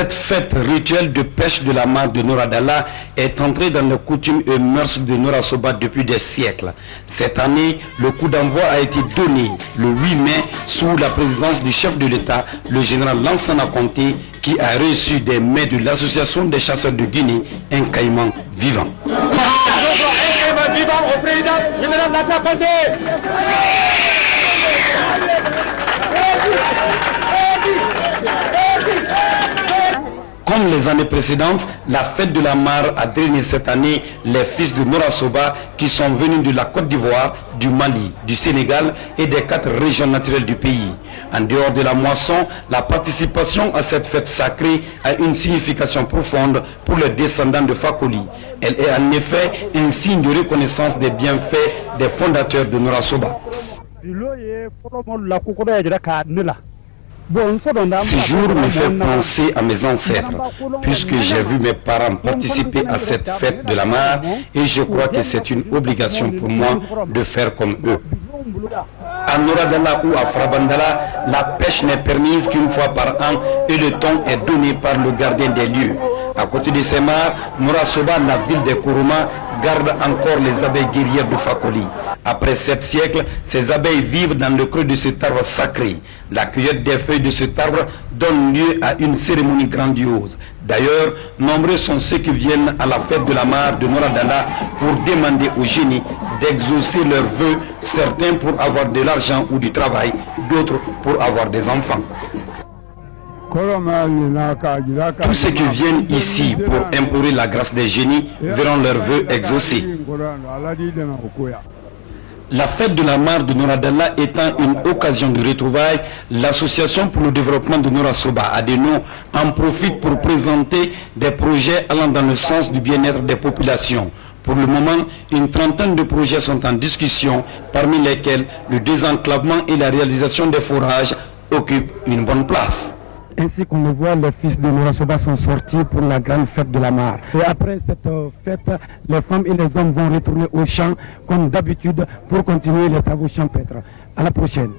Cette fête rituelle de pêche de la mare de Noura Dalla est entrée dans les coutumes et mœurs de Noura Soba depuis des siècles. Cette année, le coup d'envoi a été donné le 8 mai sous la présidence du chef de l'État, le général Lansana Conté, qui a reçu des mains de l'association des chasseurs de Guinée un caïman vivant. Comme les années précédentes, la fête de la mare a drainé cette année les fils de Noura Soba qui sont venus de la Côte d'Ivoire, du Mali, du Sénégal et des 4 régions naturelles du pays. En dehors de la moisson, la participation à cette fête sacrée a une signification profonde pour les descendants de Fakoli. Elle est en effet un signe de reconnaissance des bienfaits des fondateurs de Noura Soba. Ce jour me fait penser à mes ancêtres, puisque j'ai vu mes parents participer à cette fête de la mare et je crois que c'est une obligation pour moi de faire comme eux. À Noura Dalla ou à Frabandala, la pêche n'est permise qu'une fois par an et le temps est donné par le gardien des lieux. À côté de ces mares, Noura Soba, la ville des Kourouma, garde encore les abeilles guerrières de Fakoli. Après 7 siècles, ces abeilles vivent dans le creux de cet arbre sacré. La cueillette des feuilles de cet arbre donne lieu à une cérémonie grandiose. D'ailleurs, nombreux sont ceux qui viennent à la fête de la mare de Noura Dalla pour demander au génie d'exaucer leurs vœux, certains pour avoir de l'argent ou du travail, d'autres pour avoir des enfants. Tous ceux qui viennent ici pour implorer la grâce des génies verront leurs vœux exaucés. La fête de la mare de Noura Dalla étant une occasion de retrouvailles, l'Association pour le développement de Noura Soba, ADENO, en profite pour présenter des projets allant dans le sens du bien-être des populations. Pour le moment, une trentaine de projets sont en discussion, parmi lesquels le désenclavement et la réalisation des forages occupent une bonne place. Ainsi qu'on le voit, les fils de Noura Soba sont sortis pour la grande fête de la mare. Et après cette fête, les femmes et les hommes vont retourner au champ comme d'habitude pour continuer les travaux champêtres. À la prochaine.